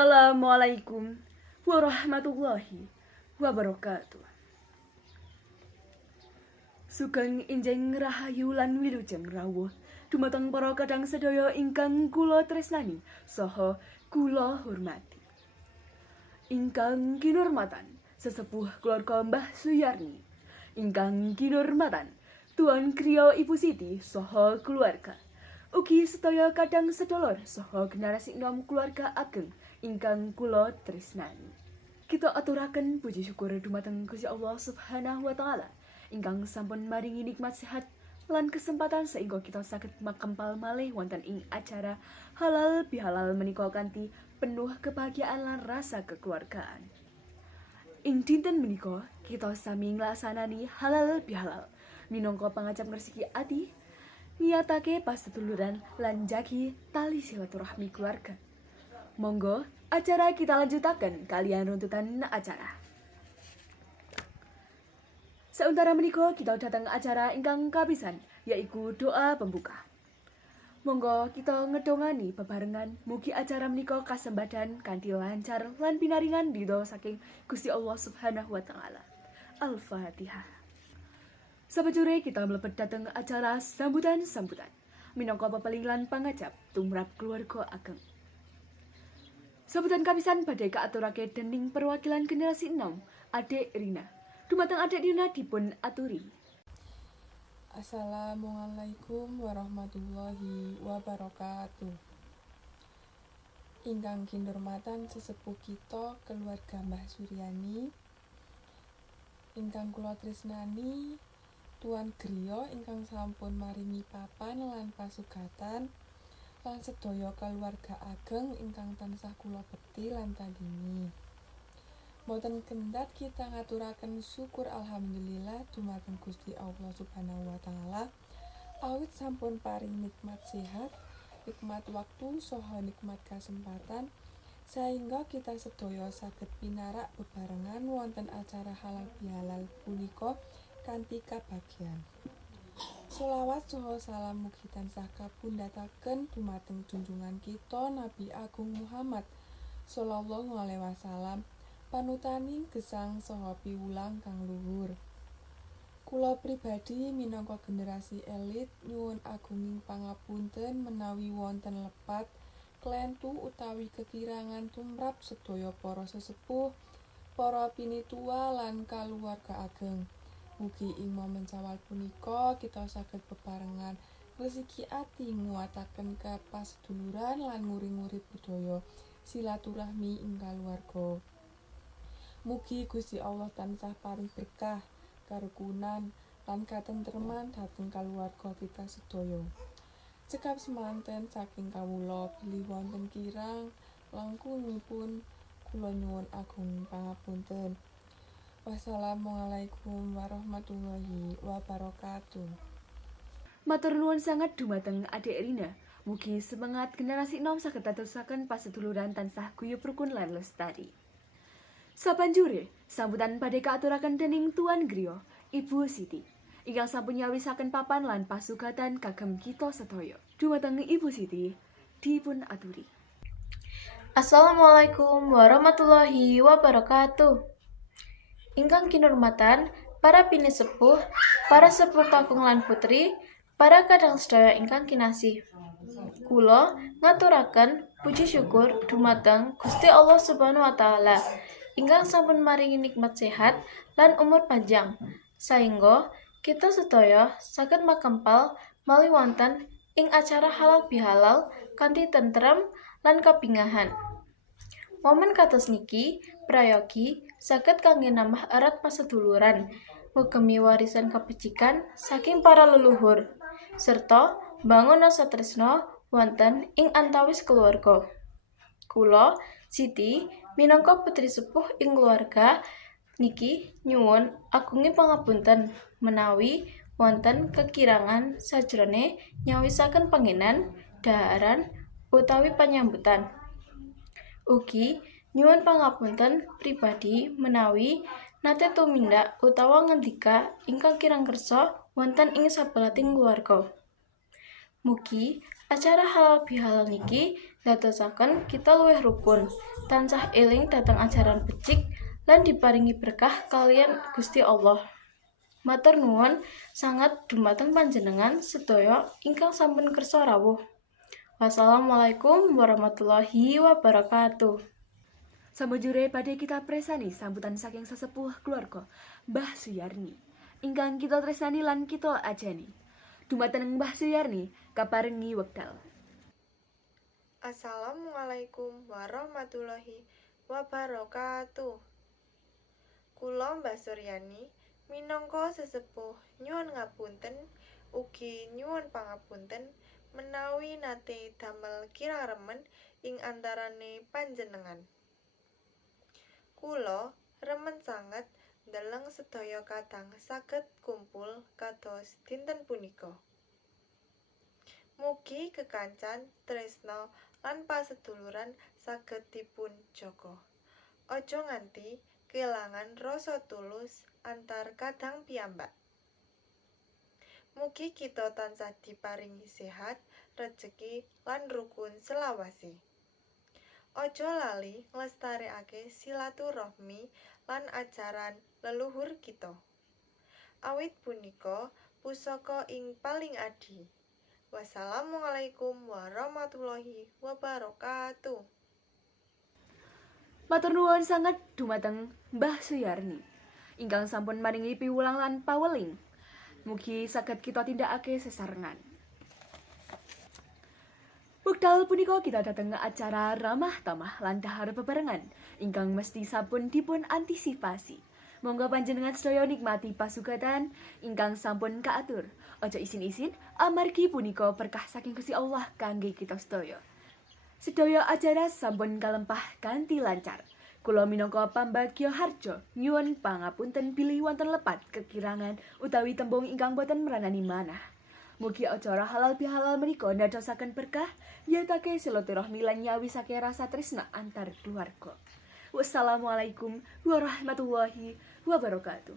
Assalamualaikum warahmatullahi wabarakatuh. Sugeng enjing rahayu lan wilujeng rawuh dumateng para kadang sedaya ingkang kula tresnani saha kula hormati. Ingkang kinurmatan sesepuh keluarga Mbah Suyarni, ingkang kinurmatan Tuan Kriya Ibu Siti saha keluarga. Ugi sedaya kadang sedulur saha generasi enom keluarga ageng ingkang kula tresnani. Kita aturaken puji syukur dumateng Gusti Allah Subhanahu wa taala ingkang sampun maringi nikmat sehat lan kesempatan sehingga kita saged makempal malih wonten ing acara halal bihalal menika kanthi penuh kebahagiaan lan rasa kekeluargaan. Ing dinten menika kita sami nglaksanani halal bihalal minangka pangajap ngresiki ati, ngiyatake paseduluran lan jagi tali silaturahmi keluarga. Monggo acara kita lanjutaken kalian runtutan acara. Sauntara menika kita datang acara ingkang kapisan yaiku doa pembuka. Monggo kita ngedongani bebarengan mugi acara menika kasembadan kanthi lancar lan pinaringan ridho saking Gusti Allah Subhanahu wa taala. Al-Fatihah. Sabajure kita mlebet dhateng acara sambutan-sambutan minangka pepelinglan pangajap tumrap keluarga ageng. Sambutan kapisan badhe kaaturake dening perwakilan generasi 6 Adik Rina. Dumateng Adik Rina dipun aturi. Assalamualaikum warahmatullahi wabarakatuh. Ingkang kinurmatan sesepuh kita keluarga Mbah Suryani, ingkang kula tresnani Tuan Griya ingkang sampun maringi papan lan pasugatan lan sedaya keluarga ageng ingkang tansah kula bekti lan tandingi. Mboten kendhat kita ngaturaken syukur alhamdulillah dumateng Gusti Allah Subhanahu wa taala awit sampun paring nikmat sehat, nikmat waktu saha nikmat kesempatan sehingga kita sedaya saged pinarak bebarengan wonten acara halal bihalal punika kanthi kabagyan. Sholawat saha salam mugi tansah kapundhataken dumateng junjungan kita Nabi Agung Muhammad sallallahu alaihi wasallam, panutaning gesang saha piwulang kang luhur. Kula pribadi minangka generasi elit nyuwun agunging pangapunten menawi wonten lepat, klentu utawi kekirangan tumrap sedaya para sesepuh, para pinitua lan kaluwarga ageng. Mugi ing momen sawal punika kita saged bebarengan ngresiki ati nguwataken kapaseduluran lan nguri-nguri budaya silaturahmi ing kaluwarga. Mugi Gusti Allah tansah paring berkah, karukunan lan katentreman dhateng kaluwarga kita sedaya. Cekap semanten saking kawula bilih wonten kirang langkungipun kula nyuwun agung pangapunten. Wassalamualaikum warahmatullahi wabarakatuh. Matur nuwun sanget dumateng Adik Rina. Mugi semangat generasi enom saged dadosaken paseduluran tansah guyub rukun lan lestari. Sabanjure sambutan badhe kaaturaken dening Tuan Griya Ibu Siti ingkang sampun nyawisaken papan lan pasugatan kagem kita sedaya. Dumateng Ibu Siti dipun aturi. Assalamualaikum warahmatullahi wabarakatuh. Ingkang kinurmatan para pinisepuh, para sepuh kakung lan putri, para kadang sedaya ingkang kinasih. Kula ngaturaken puji syukur dumateng Gusti Allah Subhanahu wa taala ingkang sampun maringi nikmat sehat lan umur panjang sehingga kita sedaya saged makempal malih wonten ing acara halal bihalal kanthi tentrem lan kabingahan. Momen kados niki prayogi saged kangge nambah erat paseduluran, ngugemi warisan kabecikan saking para leluhur, serta mbangun rasa tresna wonten ing antawis keluarga. Kula, Siti, minangka putri sepuh ing keluarga niki nyuwun agunging pangapunten menawi wonten kekirangan sajrone nyawisaken panggenan, dhaharan utawi panyambutan. Ugi nyuwun pangapunten pribadi menawi nate tumindak utawa ngendika ingkang kirang kersa wonten ing sabelating keluarga. Mugi Acara halal bihalal niki dadosaken kita luwih rukun, tansah eling dhateng ajaran becik lan diparingi berkah kalian Gusti Allah. Matur nuwun sangat dumateng panjenengan sedaya ingkang sampun kersa rawuh. Wassalamualaikum warahmatullahi wabarakatuh. Samujure badhe kita presani sambutan saking sesepuh keluarga Mbah Suyarni ingkang kita tresnani lan kita ajeni. Dumateng Mbah Suyarni kaparingi wekdal. Assalamualaikum warahmatullahi wabarakatuh. Kula Mbah Suryani minangka sesepuh nyuwun ngapunten ugi nyuwun pangapunten menawi nate damel kirang remen ing antarane panjenengan. Kula remen sanget ndeleng sedaya kadang saged kumpul kados dinten punika. Mugi kekancan tresna lan paseduluran saged dipun jaga. Aja nganti kelangan rasa tulus antar kadang piyambak. Mugi kita tansah diparingi sehat, rejeki lan rukun selawase. Aja lali nglestarekake silaturahmi lan ajaran leluhur kita. Awit punika pusaka ing paling adi. Wassalamualaikum warahmatullahi wabarakatuh. Matur nuwun sanget dumateng Mbah Suyarni ingkang sampun maringi piwulang lan paweling. Mugi saged kita tindakake sesarengan. Wekdal punika kita dhateng acara ramah tamah lan dhahar bebarengan ingkang mesti sampun dipun antisipasi. Monggo panjenengan sedaya nikmati pasugatan ingkang sampun kaatur. Aja isin-isin amargi punika berkah saking Gusti Allah kangge kita sedaya. Sedaya acara sampun kalempah kanthi lancar. Kula minangka pambagya harja nyuwun pangapunten bilih wonten lepat kekirangan utawi tembung ingkang boten meranani manah. Mugi acara halal bihalal menika ndadosaken berkah nyatake silaturahmi lan nyawisake rasa tresna antar keluarga. Wassalamualaikum warahmatullahi wabarakatuh.